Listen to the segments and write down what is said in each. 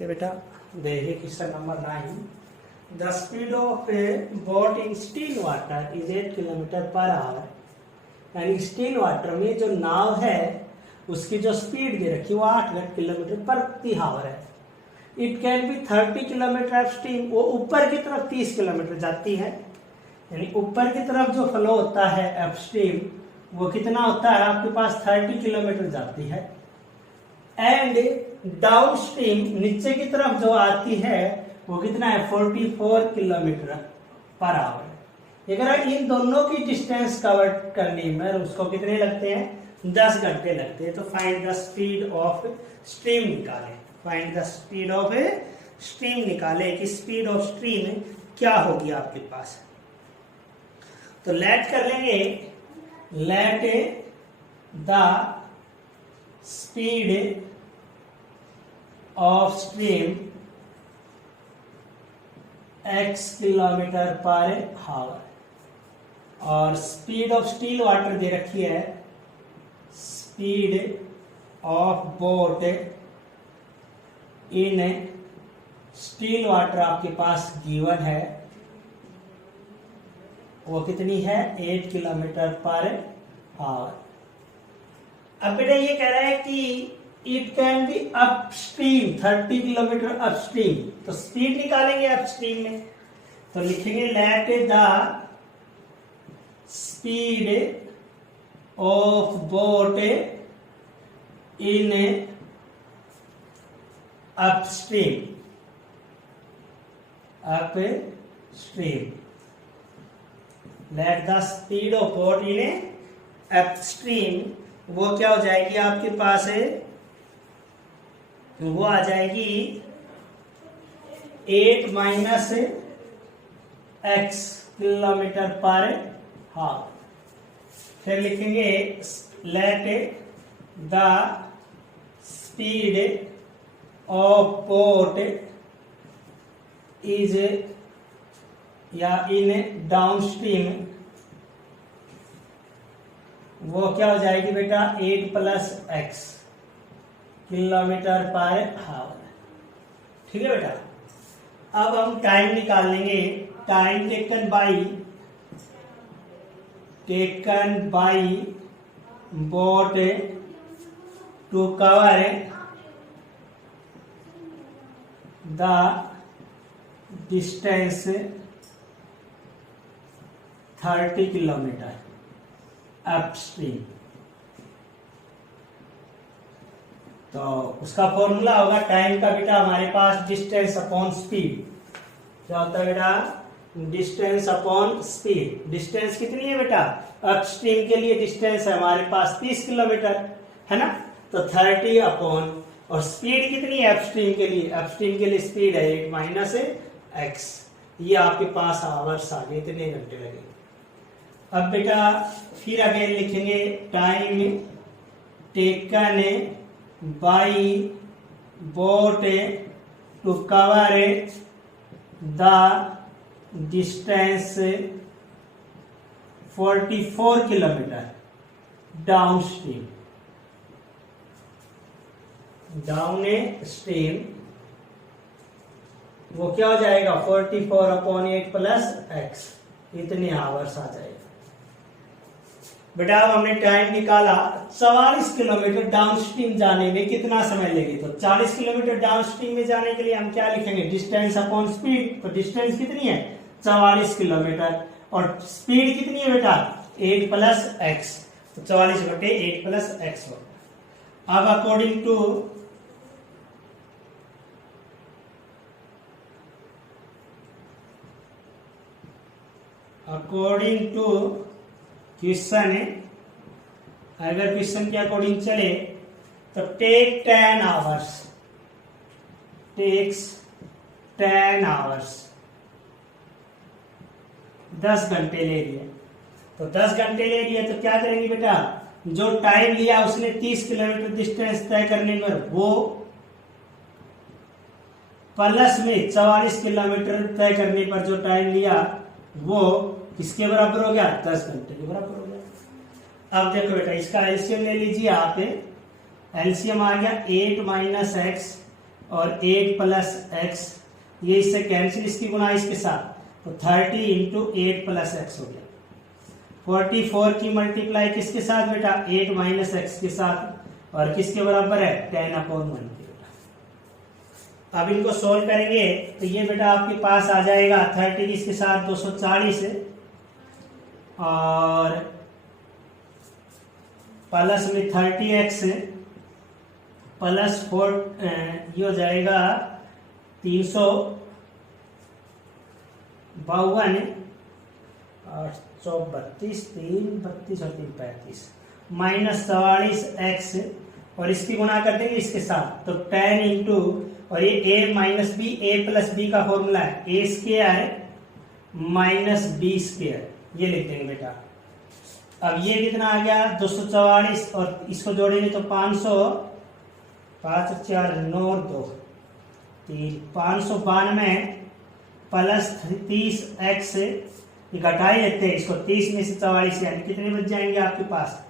तो बेटा देखिए question number 9। The speed of A boat in still water is 8 kilometre per our. यानी still water में जो नाव है उसकी जो स्पीड दे रखी है वो 8 किलोमीटर प्रति आवर है। It can be 30 kilometre up stream, वो ऊपर की तरफ 30 किलोमीटर जाती है। यानी ऊपर की तरफ जो फ्लो होता है अपस्ट्रीम वो कितना होता है आपके पास 30 किलोमीटर जाती है। एंड डाउन स्ट्रीम नीचे की तरफ जो आती है वो कितना है 44 किलोमीटर पर आवर। अगर इन दोनों की डिस्टेंस कवर करने में उसको कितने लगते हैं 10 घंटे लगते हैं। तो find the speed of stream निकालें। Find the speed of stream निकालें कि स्पीड ऑफ स्ट्रीम क्या होगी आपके पास। तो लेट कर लेंगे, let the speed of stream x kilometre per our और स्पीड ऑफ स्टील वाटर दे रखी है speed of boat in still water आपके पास गिवन है वो कितनी है 8 किलोमीटर पर आवर। अब बेटा ये कह रहा है कि it can be upstream 30 kilometre upstream, तो स्पीड निकालेंगे अपस्ट्रीम में। तो लिखेंगे let the speed of boat in upstream, upstream. Let the speed of boat in upstream, वो क्या हो जाएगी आपके पास है, वो आ जाएगी 8 माइनस x किलोमीटर पर हाफ। फिर लिखेंगे let the speed of boat is या इन डाउन स्ट्रीम, वो क्या हो जाएगी बेटा 8 plus x kilometre per hour. ठीक है बेटा। अब हम टाइम निकाल लेंगे। Time taken by boat to cover the distance 30 kilometre upstream. तो उसका फॉर्मूला होगा टाइम का बेटा हमारे पास डिस्टेंस अपॉन स्पीड। क्या होता है बेटा डिस्टेंस अपॉन स्पीड। डिस्टेंस कितनी है बेटा अपस्ट्रीम के लिए डिस्टेंस है हमारे पास 30 किलोमीटर है ना, तो 30 अपॉन और स्पीड कितनी है अपस्ट्रीम के लिए, अपस्ट्रीम के लिए स्पीड है 8 माइनस x। ये आपके पास आवर्स आ गए, इतने घंटे लगे। अब बेटा फिर अगेन लिखेंगे time taken by boat to cover the distance 44 kilometer downstream। Downstream वो क्या हो जाएगा 44 अपॉन 8 प्लस x, इतने आवर्स आ जाएगा बेटा। अब हमने टाइम निकाला 44 किलोमीटर डाउनस्ट्रीम जाने में कितना समय लेगी, तो 40 किलोमीटर डाउनस्ट्रीम में जाने के लिए हम क्या लिखेंगे डिस्टेंस अपॉन स्पीड। तो डिस्टेंस कितनी है 44 किलोमीटर और स्पीड कितनी है बेटा 8 प्लस x, तो 44 बटे 8 प्लस x होगा। अब अकॉर्डिंग टू क्वेश्चन है, अगर क्वेश्चन के अकॉर्डिंग चले तो टेक 10 आवर्स, टेक्स 10 आवर्स, 10 घंटे ले लिए। तो 10 घंटे ले लिए तो क्या करेंगे बेटा जो टाइम लिया उसने 30 किलोमीटर डिस्टेंस तय करने में वो प्लस में 44 किलोमीटर तय करने पर जो टाइम लिया वो किसके बराबर हो गया 10 घंटे के बराबर हो गया। अब देखो बेटा इसका एलसीएम ले लीजिए आप। एलसीएम आ गया 8 माइनस x और 8 प्लस एक्स, ये इससे कैंसिल, इसकी गुना इसके साथ, तो 30 इंटू 8 प्लस एक्स हो गया। 44 की मल्टीप्लाई किसके साथ बेटा, 8 माइनस एक्स के साथ, और किसके बराबर है, 10/1 के बेटा। अब इनको सोल्व करेंगे तो ये बेटा आपके पास आ जाएगा 30 इसके साथ 240 और प्लस में 30x प्लस 4 ये हो जाएगा 352 और 32 3 32 और 3 35 माइनस 44x, और इसकी गुणा कर देंगे इसके साथ, तो 10 इंटू, और ये a minus B, a plus B का फॉर्मूला है a square minus B square, ये लिख देंगे बेटा। अब ये कितना आ गया 244, और इसको जोड़ेंगे तो 500, 5 4 9 2 3 592 प्लस 30x, ये घटा ही लेते हैं इसको, 30 में से 44 यानी कितने बच जाएंगे आपके पास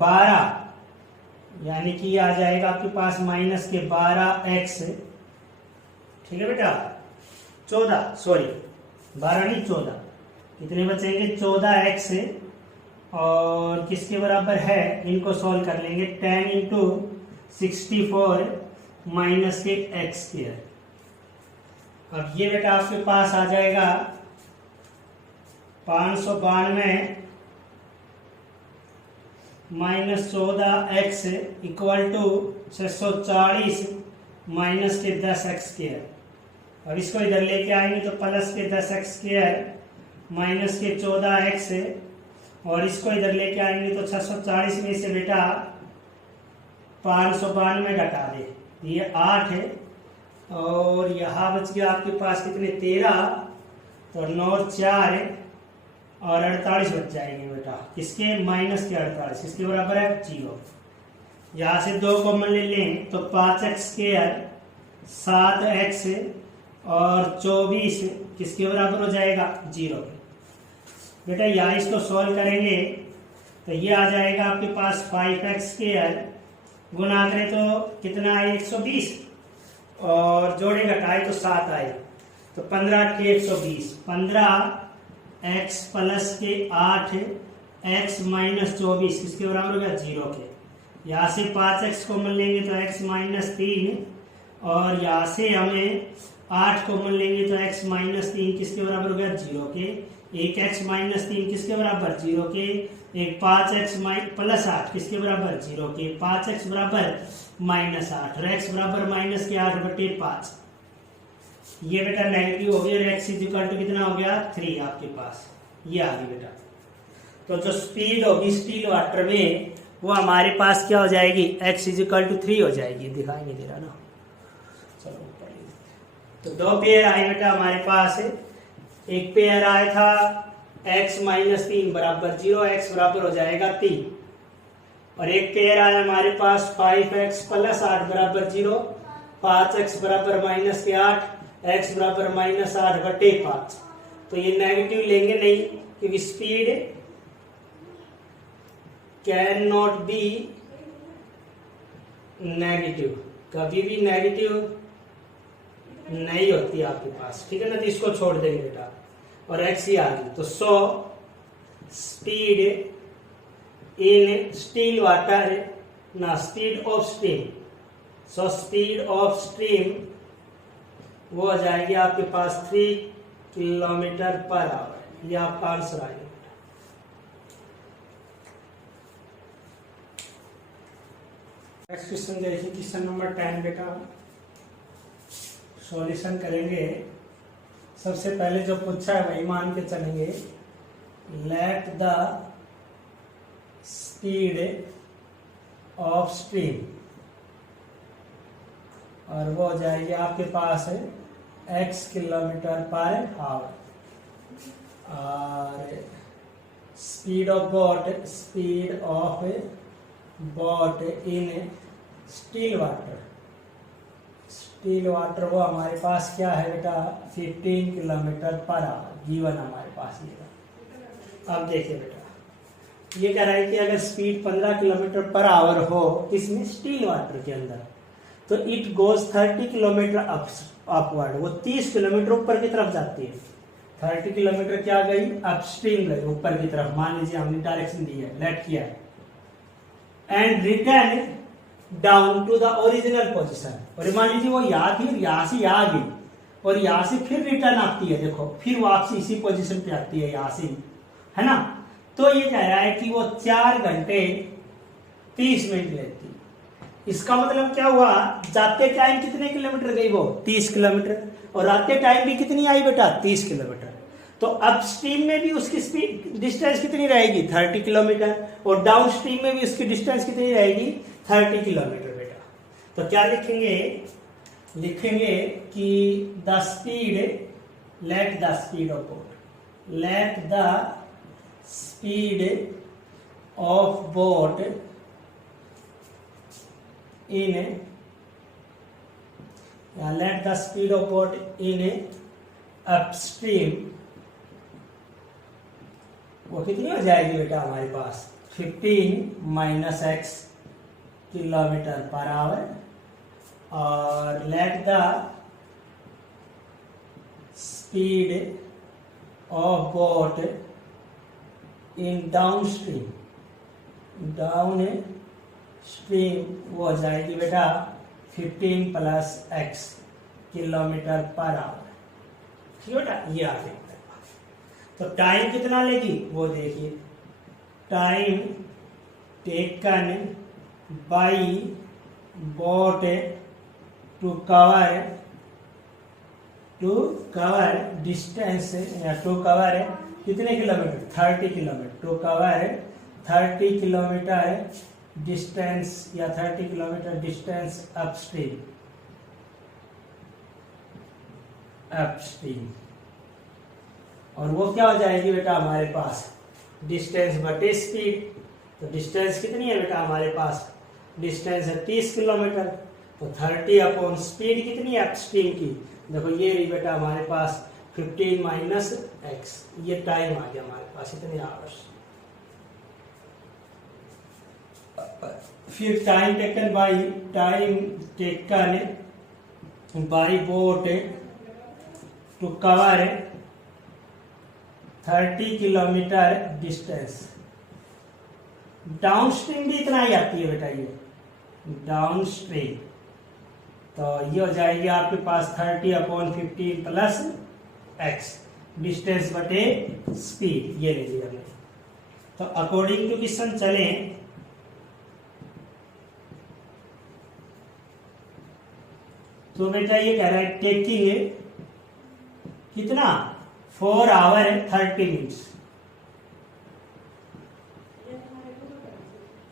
12, यानी कि ये आ जाएगा आपके पास माइनस के 12x, ठीक है बेटा, 14 सॉरी 12 नहीं 14, कितने बचेंगे 14x, और किसके बराबर है, इनको सॉल्व कर लेंगे 10 इंटू 64 माइनस के एक्स स्क्वायर। अब ये बेटा आपके पास आ जाएगा 592 minus 14x equal to 640 minus के 10x स्क्वायर। अब इसको इधर लेके आएंगे तो प्लस के 10x स्क्वायर माइनस के 14x, और इसको इधर लेके आएंगे तो 640 में से बेटा 592 घटा दे, ये 8 है, और यहाँ बच गया आपके पास कितने 13, तो 9 4 है, और 48 बच जाएंगे बेटा, किसके माइनस के 48, इसके बराबर है 0। यहाँ से 2 कॉमन ले लें तो 5x स्क्वायर 7x और 24 किसके बराबर हो जाएगा 0। बेटा यहाँ इसको सॉल्व करेंगे तो ये आ जाएगा आपके पास 5x स्क्वायर, गुना करें तो कितना आए 120, और जोड़े घटाए तो 7 आए, तो 15 के 120, 15x प्लस के 8x माइनस 24 किसके बराबर हो गया 0 के। यहाँ से 5x कॉमन लेंगे तो x माइनस 3, और यहाँ से हमें 8 कॉमन लेंगे तो x माइनस 3 किसके बराबर हो गया 0 के। एक x माइनस 3 किसके बराबर 0 के, एक 5x प्लस 8 किसके बराबर 0 के, 5x बराबर माइनस 8, और x बराबर माइनस के 8/5। ये बेटा नेगेटिव हो गया, और x इक्वल टू कितना हो गया 3 आपके पास, ये आ गई बेटा। तो जो स्पीड होगी स्टील वाटर में वो हमारे पास क्या हो जाएगी, x इक्वल टू 3 हो जाएगी, दिखाएंगे जरा ना, चलो तो 2 पेयर आए बेटा हमारे पास। एक पेयर आया था x माइनस 3 बराबर 0, x बराबर हो जाएगा 3, और एक पेयर आया हमारे पास 5x प्लस 8 बराबर 0, 5x बराबर माइनस के 8, x बराबर माइनस 8/5। तो ये नेगेटिव लेंगे नहीं, क्योंकि speed can not be negative, कभी भी नेगेटिव नहीं होती आपके पास, ठीक है ना, तो इसको छोड़ देंगे बेटा, और x ही आ गई। तो so speed in still water ना, speed of stream, so speed of stream वो आ जाएगी आपके पास 3 किलोमीटर पर आवर, ये आपका आंसर आएगा। नेक्स्ट क्वेश्चन देखिए, क्वेश्चन नंबर 10 बेटा, सॉल्यूशन करेंगे। सबसे पहले जो पूछा है वही मान के चलेंगे। Let the speed of stream, और वो हो जाएगी आपके पास है x किलोमीटर पर आवर, और speed of boat in still water वो हमारे पास क्या है बेटा 15 किलोमीटर पर आवर, गिवन हमारे पास ये। अब देखिए बेटा, ये कह रहा है कि अगर स्पीड 15 किलोमीटर पर आवर हो इसमें स्टील वाटर के अंदर, तो इट गोज 30 किलोमीटर अपवर्ड, वो 30 किलोमीटर ऊपर की तरफ जाती है। 30 किलोमीटर क्या गई, अपस्ट्रीम गई, ऊपर की तरफ। मान लीजिए हमने डायरेक्शन दी है, लेट किया है, and return down to the original position. और मान लीजिए वो यहाँ से यहाँ गई और यहाँ से फिर रिटर्न आती है, देखो फिर वापसी इसी पोजीशन पे आती है यहाँ से, है ना। तो ये कह रहा है कि वो 4 घंटे 30 मिनट लेती है। इसका मतलब क्या हुआ, जाते टाइम कितने किलोमीटर गई वो, 30 किलोमीटर, और आते टाइम भी कितनी आई बेटा, 30 किलोमीटर। तो अपस्ट्रीम में भी उसकी स्पीड डिस्टेंस कितनी रहेगी, 30 किलोमीटर, और डाउन स्ट्रीम में भी उसकी डिस्टेंस कितनी रहेगी, 30 किलोमीटर बेटा। तो क्या लिखेंगे कि the speed, let the speed of boat, let the speed of boat in, let the speed of boat in upstream, वो कितनी हो जाएगी बेटा हमारे पास, 15 - x किलोमीटर पर आवर। और let the speed of boat in down stream, वो हो जाएगी बेटा 15 + x किलोमीटर पर आवर। ठीक है बेटा, ये आ गया। तो टाइम कितना लेगी वो देखिए, time taken by boat to cover distance, या टू कवर कितने kilometre, 30 kilometre, to cover 30 kilometre distance, या 30 किलोमीटर डिस्टेंस अपस्ट्रीम। और वो क्या हो जाएगी बेटा हमारे पास, डिस्टेंस बटे स्पीड। तो डिस्टेंस कितनी है बेटा हमारे पास, डिस्टेंस है 30 किलोमीटर, तो 30 स्पीड कितनी है अपस्ट्रीम की, देखो ये रही बेटा हमारे पास 15 - x, ये टाइम आ गया हमारे पास, इतने आवर्स। फिर time taken by boat to cover 30 kilometre distance. Downstream भी इतना ही आती है बेटा, ये डाउन स्ट्रीम, तो ये हो जाएगी आपके पास 30/15 + x, डिस्टेंस बटे स्पीड, ये ले लिया हमने। तो अकॉर्डिंग टू क्वेश्चन चले, तो बेटा ये कह रहा है टेकिंग कितना, 4 आवर 30 मिनट्स,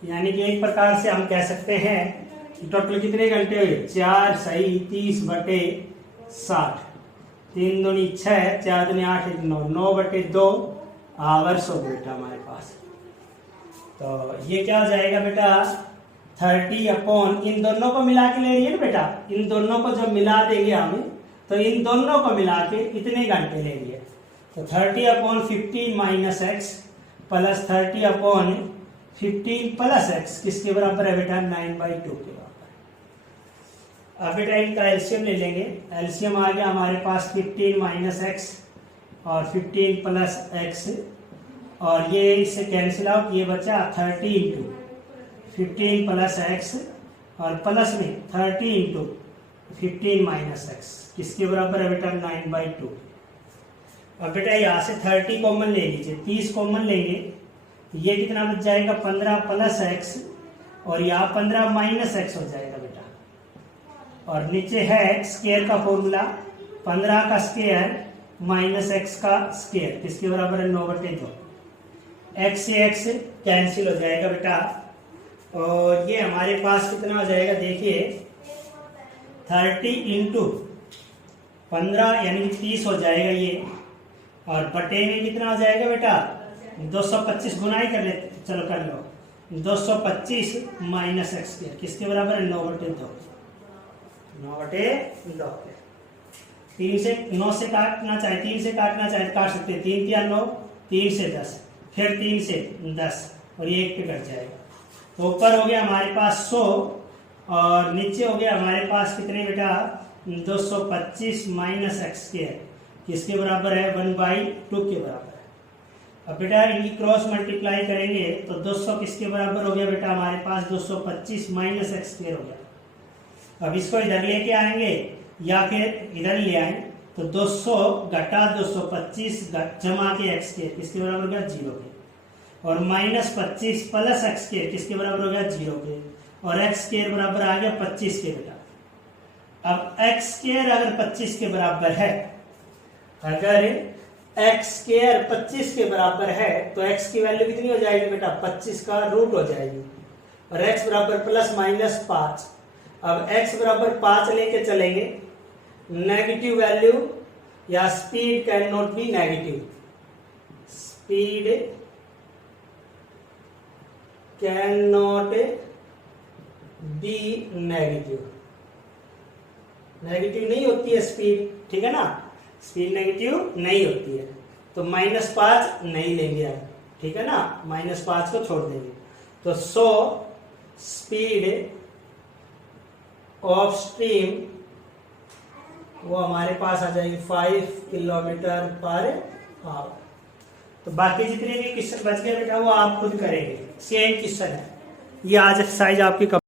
यानी कि एक प्रकार से हम कह सकते हैं कि टोटल कितने घंटे हुए, 4 सही 30/60, 3 दूनी 6, 4 दूनी 8, 9/2 आवर्स हो बेटा हमारे पास। तो ये क्या हो जाएगा बेटा, 30 इन दोनों को मिला के ले रही है ना बेटा, इन दोनों को जब मिला देंगे हम, तो इन दोनों को मिला के इतने घंटे ले रही है। तो 30/15 - x प्लस 30/15 + x किसके बराबर है बेटा, 9/2 के बराबर। अब बेटा इनका एलसीएम ले लेंगे, एलसीएम आ गया हमारे पास 15 - x और 15 + x, और ये इससे कैंसिल आउट, ये बचा 30 × 15 + x और प्लस में 30 × 15 - x किसके बराबर है बेटा, 9/2। अब बेटा यहाँ से 30 कॉमन ले लीजिए, 30 कॉमन लेंगे, ये कितना बच जाएगा, 15 + x, और यहाँ 15 - x हो जाएगा बेटा। और नीचे है स्क्वायर का फॉर्मूला, 15 का स्क्वायर - x का स्क्वायर किसके बराबर है, 9/2। x से x कैंसिल हो जाएगा बेटा, और ये हमारे पास कितना हो जाएगा, देखिए 30 × 15 यानी 30 हो जाएगा ये, और बटे में कितना हो जाएगा बेटा, 225 गुनाई कर लेते, चलो कर लो, 225 - x किसके बराबर है, 9/2। 9/2, 3 से 9 से काटना चाहे, 3 से काटना चाहे काट सकते हैं, 3 × 9, 3 से 10, फिर 3 से 10, और ये 1 पे कट जाएगा। तो ऊपर हो गया हमारे पास 100, और नीचे हो गया हमारे पास कितने बेटा 225 माइनस एक्स स्क्वायर किसके बराबर है 1/2 के बराबर है। अब बेटा इनकी क्रॉस मल्टीप्लाई करेंगे तो 200 किसके बराबर हो गया बेटा हमारे पास 225 माइनस एक्स स्क्वायर हो गया। अब इसको इधर लेके आएंगे या फिर इधर ले आए तो 200 घटा 225 जमा के एक्स स्क्वायर किसके बराबर हो गया 0 के, और माइनस 25 प्लस एक्स स्क्वायर किसके बराबर हो गया 0 के, और एक्स स्क्वायर बराबर आ गया 25 के बेटा। अब एक्स स्क्वायर अगर 25 के बराबर है, अगर एक्स स्क्वायर 25 के बराबर है तो एक्स की वैल्यू कितनी हो जाएगी बेटा 25 का रूट हो जाएगी, और एक्स बराबर प्लस माइनस 5। अब एक्स बराबर 5 लेके चलेंगे, नेगेटिव वैल्यू या speed can not be negative, speed can not be negative, negative नहीं होती है स्पीड, ठीक है ना, स्पीड नेगेटिव नहीं होती है। तो -5 नहीं लेंगे अब, ठीक है ना, -5 को छोड़ देंगे। तो सो स्पीड ऑफ स्ट्रीम वो हमारे पास आ जाएगी 5 किलोमीटर पर आवर। तो बाकी जितने भी क्वेश्चन बच गए बेटा वो आप खुद करेंगे, सेम क्वेश्चन है ये आज एक्सरसाइज आपकी